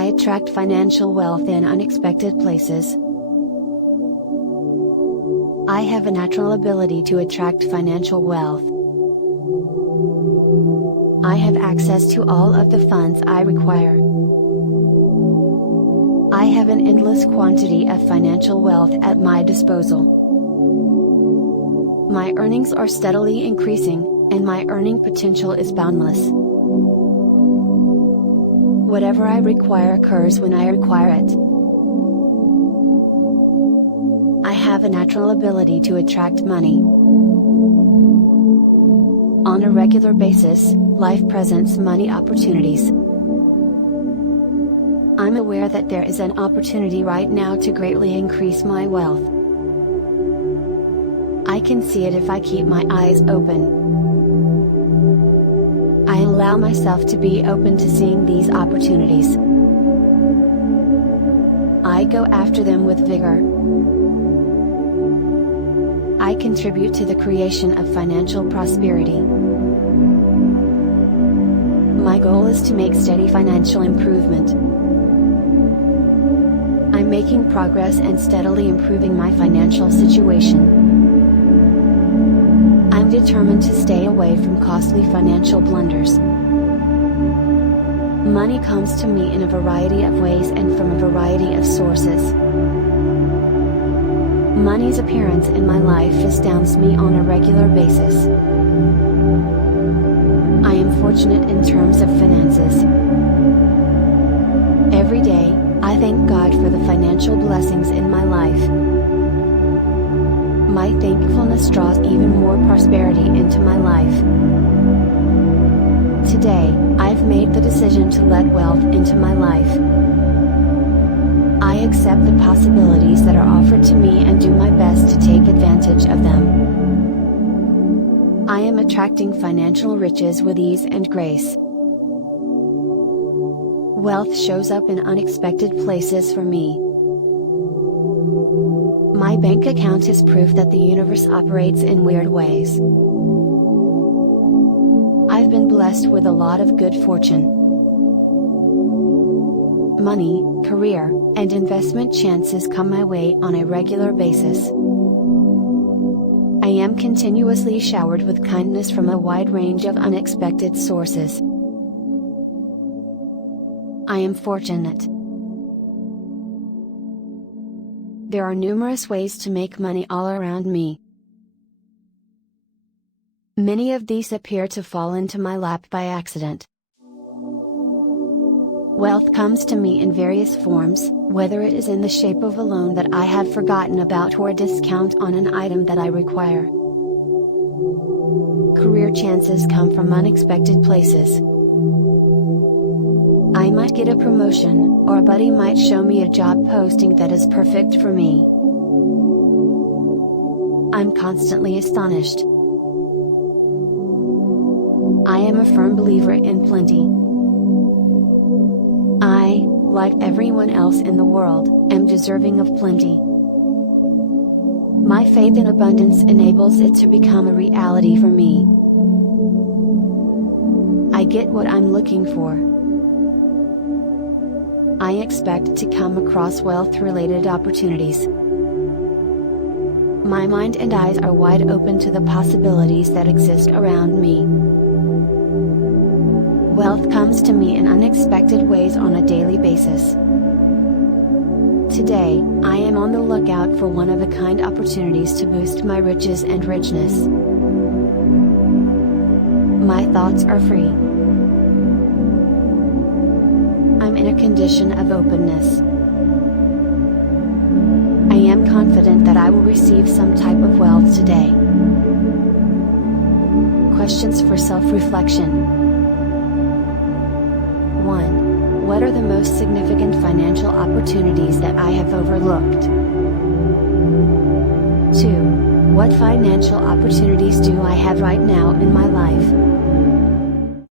I attract financial wealth in unexpected places. I have a natural ability to attract financial wealth. I have access to all of the funds I require. I have an endless quantity of financial wealth at my disposal. My earnings are steadily increasing, and my earning potential is boundless. Whatever I require occurs when I require it. I have a natural ability to attract money. On a regular basis, life presents money opportunities. I'm aware that there is an opportunity right now to greatly increase my wealth. I can see it if I keep my eyes open. I allow myself to be open to seeing these opportunities. I go after them with vigor. I contribute to the creation of financial prosperity. My goal is to make steady financial improvement. I'm making progress and steadily improving my financial situation. I'm determined to stay away from costly financial blunders. Money comes to me in a variety of ways and from a variety of sources. Money's appearance in my life astounds me on a regular basis. I am fortunate in terms of finances. Every day, I thank God for the financial blessings in my life. My thankfulness draws even more prosperity into my life. Today, I've made the decision to let wealth into my life. I accept the possibilities that are offered to me and do my best to take advantage of them. I am attracting financial riches with ease and grace. Wealth shows up in unexpected places for me. My bank account is proof that the universe operates in weird ways. I've been blessed with a lot of good fortune. Money, career, and investment chances come my way on a regular basis. I am continuously showered with kindness from a wide range of unexpected sources. I am fortunate. There are numerous ways to make money all around me. Many of these appear to fall into my lap by accident. Wealth comes to me in various forms, whether it is in the shape of a loan that I have forgotten about or a discount on an item that I require. Career chances come from unexpected places. I might get a promotion, or a buddy might show me a job posting that is perfect for me. I'm constantly astonished. I am a firm believer in plenty. I, like everyone else in the world, am deserving of plenty. My faith in abundance enables it to become a reality for me. I get what I'm looking for. I expect to come across wealth-related opportunities. My mind and eyes are wide open to the possibilities that exist around me. Wealth comes to me in unexpected ways on a daily basis. Today, I am on the lookout for one-of-a-kind opportunities to boost my riches and richness. My thoughts are free. I'm in a condition of openness. I am confident that I will receive some type of wealth today. Questions for self-reflection. 1. What are the most significant financial opportunities that I have overlooked? 2. What financial opportunities do I have right now in my life?